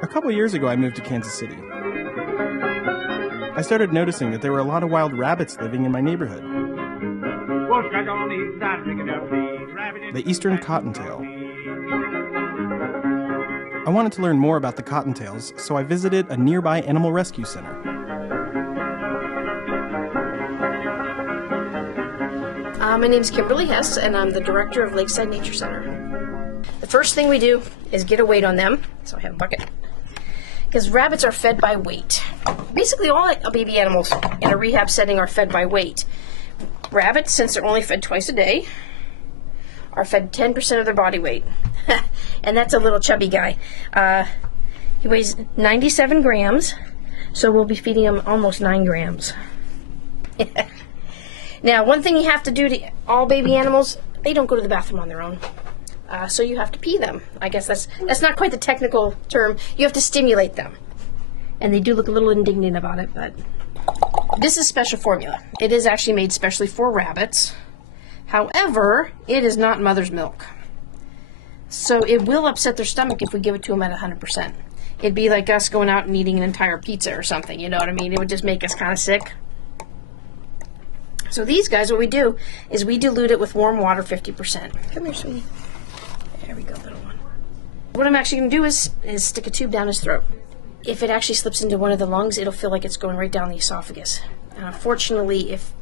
A couple years ago, I moved to Kansas City. I started noticing that there were a lot of wild rabbits living in my neighborhood. The Eastern Cottontail. I wanted to learn more about the cottontails, so I visited a nearby animal rescue center. My name is Kimberly Hess, and I'm the director of Lakeside Nature Center. The first thing we do is get a weight on them. So I have a bucket. Because rabbits are fed by weight. Basically, all baby animals in a rehab setting are fed by weight. Rabbits, since they're only fed twice a day, are fed 10% of their body weight. And that's a little chubby guy. He weighs 97 grams, so we'll be feeding him almost 9 grams. Now, one thing you have to do to all baby animals, they don't go to the bathroom on their own. So you have to pee them. I guess that's not quite the technical term. You have to stimulate them. And they do look a little indignant about it, but this is special formula. It is actually made specially for rabbits. However, it is not mother's milk. So it will upset their stomach if we give it to them at 100%. It'd be like us going out and eating an entire pizza or something, you know what I mean? It would just make us kind of sick. So these guys, what we do is we dilute it with warm water 50%. Come here, sweetie. There we go, little one. What I'm actually going to do is stick a tube down his throat. If it actually slips into one of the lungs, it'll feel like it's going right down the esophagus. Fortunately, if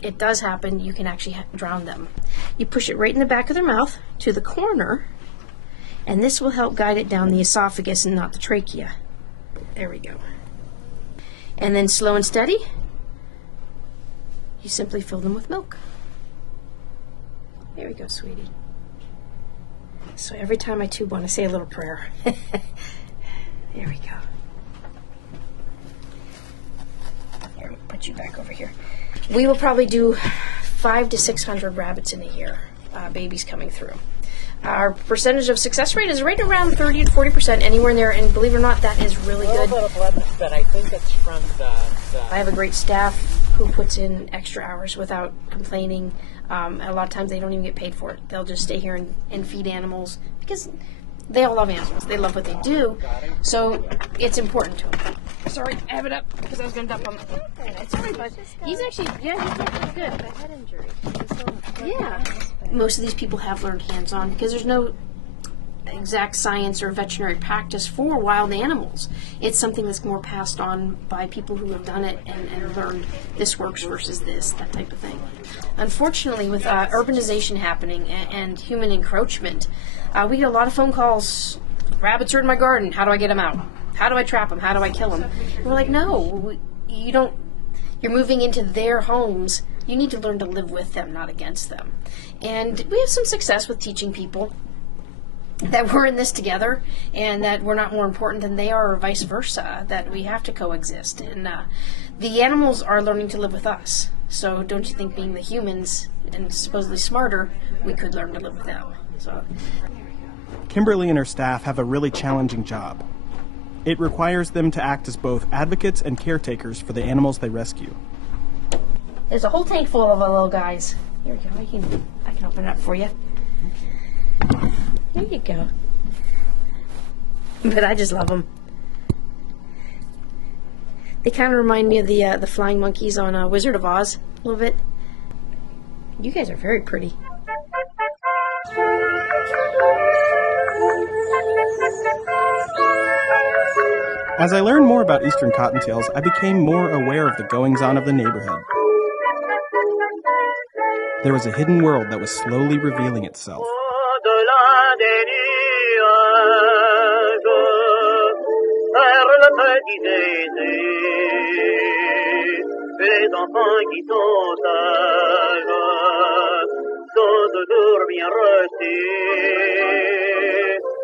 it does happen, you can actually drown them. You push it right in the back of their mouth to the corner, and this will help guide it down the esophagus and not the trachea. There we go. And then slow and steady, you simply fill them with milk. There we go, sweetie. So every time I tube one, I say a little prayer. There we go. Here, we'll put you back over here. We will probably do 500 to 600 rabbits in a year, babies coming through. Our percentage of success rate is right around 30 to 40%, anywhere in there, and believe it or not, that is really good. A little bit of blood, but I think it's from the... I have a great staff who puts in extra hours without complaining. A lot of times they don't even get paid for it. They'll just stay here and feed animals because they all love animals. They love what they do, so it's important to them. Sorry, I have it up because I was going to dump on the... It's all right, but he's actually, yeah, he's doing pretty good. A head injury. Yeah. Most of these people have learned hands-on because there's no exact science or veterinary practice for wild animals. It's something that's more passed on by people who have done it and learned this works versus this, that type of thing. Unfortunately, with urbanization happening and human encroachment, we get a lot of phone calls. Rabbits are in my garden. How do I get them out? How do I trap them? How do I kill them? And we're like, no, you don't. You're moving into their homes. You need to learn to live with them, not against them. And we have some success with teaching people that we're in this together and that we're not more important than they are or vice versa, that we have to coexist. And the animals are learning to live with us. So don't you think being the humans and supposedly smarter, we could learn to live with them. So Kimberly and her staff have a really challenging job. It requires them to act as both advocates and caretakers for the animals they rescue. There's a whole tank full of little guys. Here we go. I can open it up for you. There you go. But I just love them. They kind of remind me of the flying monkeys on Wizard of Oz a little bit. You guys are very pretty. As I learned more about Eastern Cottontails, I became more aware of the goings-on of the neighborhood. There was a hidden world that was slowly revealing itself.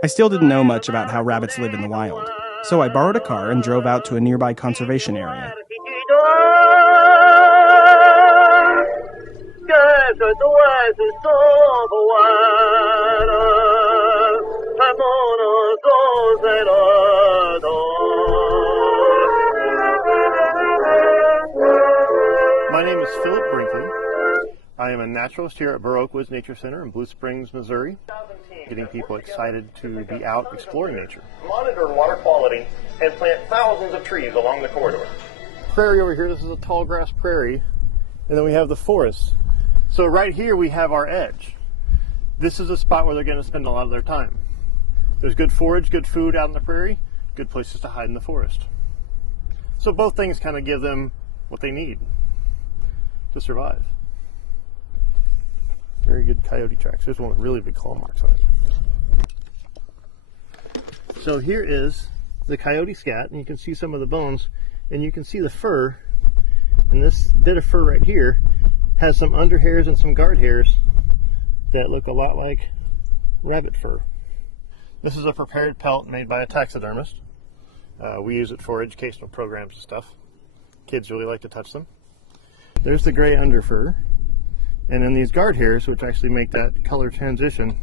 I still didn't know much about how rabbits live in the wild, so I borrowed a car and drove out to a nearby conservation area. My name is Philip Brinkley. I am a naturalist here at Burr Oak Woods Nature Center in Blue Springs, Missouri, getting people excited to be out exploring nature. Monitor water quality and plant thousands of trees along the corridor. Prairie over here, this is a tall grass prairie, and then we have the forest. So right here we have our edge. This is a spot where they're going to spend a lot of their time. There's good forage, good food out in the prairie, good places to hide in the forest. So both things kind of give them what they need to survive. Very good coyote tracks. There's one with really big claw marks on it. So here is the coyote scat, and you can see some of the bones, and you can see the fur. And this bit of fur right here has some under hairs and some guard hairs that look a lot like rabbit fur. This is a prepared pelt made by a taxidermist. We use it for educational programs and stuff. Kids really like to touch them. There's the gray under fur. And then these guard hairs, which actually make that color transition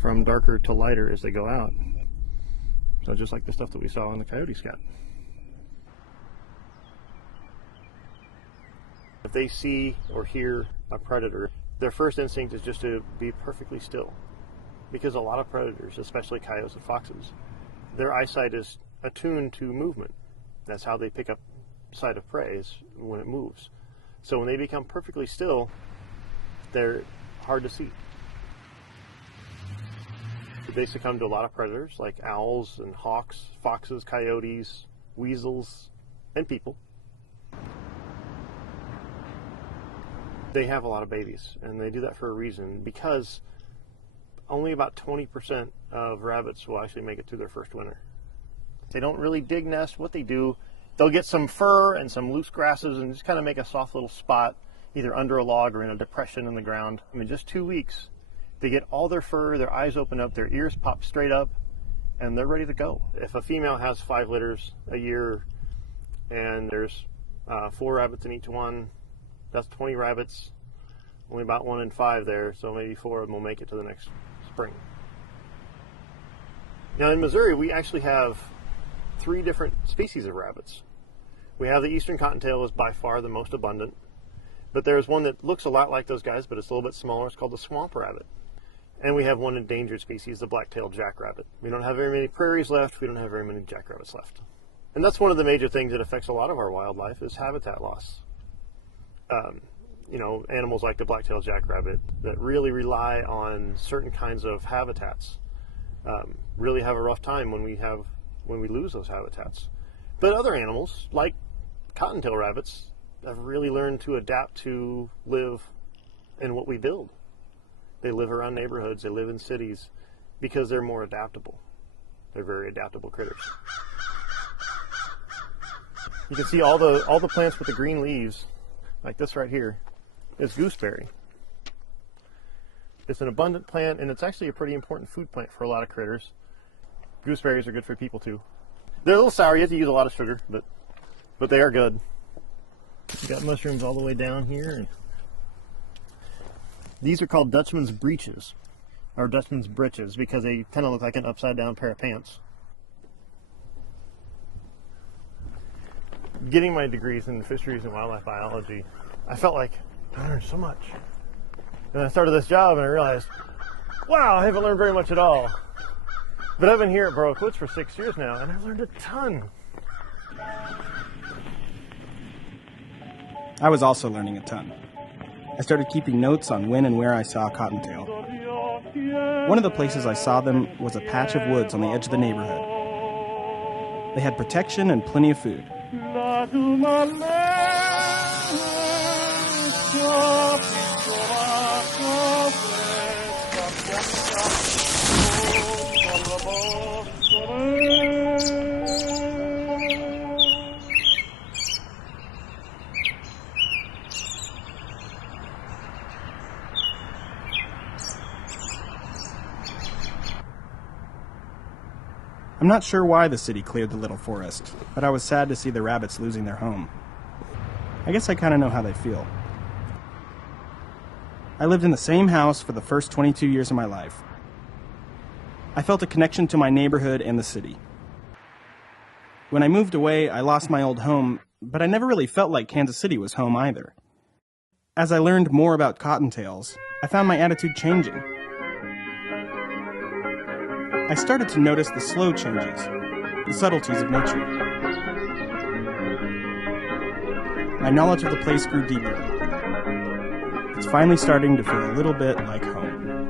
from darker to lighter as they go out. So just like the stuff that we saw on the coyote scat. If they see or hear a predator, their first instinct is just to be perfectly still. Because a lot of predators, especially coyotes and foxes, their eyesight is attuned to movement. That's how they pick up sight of prey, is when it moves. So when they become perfectly still, they're hard to see. They succumb to a lot of predators like owls and hawks, foxes, coyotes, weasels, and people. They have a lot of babies, and they do that for a reason, because only about 20% of rabbits will actually make it through their first winter. They don't really dig nest. What they do, they'll get some fur and some loose grasses and just kind of make a soft little spot either under a log or in a depression in the ground. I mean, just 2 weeks, they get all their fur, their eyes open up, their ears pop straight up, and they're ready to go. If a female has 5 litters a year and there's 4 rabbits in each one, that's 20 rabbits, only about 1 in 5 there, so maybe 4 of them will make it to the next spring. Now in Missouri, we actually have 3 different species of rabbits. We have the Eastern Cottontail, is by far the most abundant. But there's one that looks a lot like those guys, but it's a little bit smaller. It's called the swamp rabbit. And we have one endangered species, the black-tailed jackrabbit. We don't have very many prairies left. We don't have very many jackrabbits left. And that's one of the major things that affects a lot of our wildlife is habitat loss. You know, animals like the black-tailed jackrabbit that really rely on certain kinds of habitats really have a rough time when we lose those habitats. But other animals, like cottontail rabbits, have really learned to adapt to live in what we build. They live around neighborhoods, they live in cities, because they're more adaptable. They're very adaptable critters. You can see all the plants with the green leaves, like this right here, is gooseberry. It's an abundant plant, and it's actually a pretty important food plant for a lot of critters. Gooseberries are good for people too. They're a little sour, you have to use a lot of sugar, but they are good. You got mushrooms all the way down here. These are called Dutchman's breeches, or Dutchman's breeches, because they kind of look like an upside down pair of pants. Getting my degrees in fisheries and wildlife biology, I felt like I learned so much. And I started this job and I realized, wow, I haven't learned very much at all. But I've been here at Burr Oak Woods for 6 years now, and I've learned a ton. I was also learning a ton. I started keeping notes on when and where I saw cottontail. One of the places I saw them was a patch of woods on the edge of the neighborhood. They had protection and plenty of food. I'm not sure why the city cleared the little forest, but I was sad to see the rabbits losing their home. I guess I kind of know how they feel. I lived in the same house for the first 22 years of my life. I felt a connection to my neighborhood and the city. When I moved away, I lost my old home, but I never really felt like Kansas City was home either. As I learned more about cottontails, I found my attitude changing. I started to notice the slow changes, the subtleties of nature. My knowledge of the place grew deeper. It's finally starting to feel a little bit like home.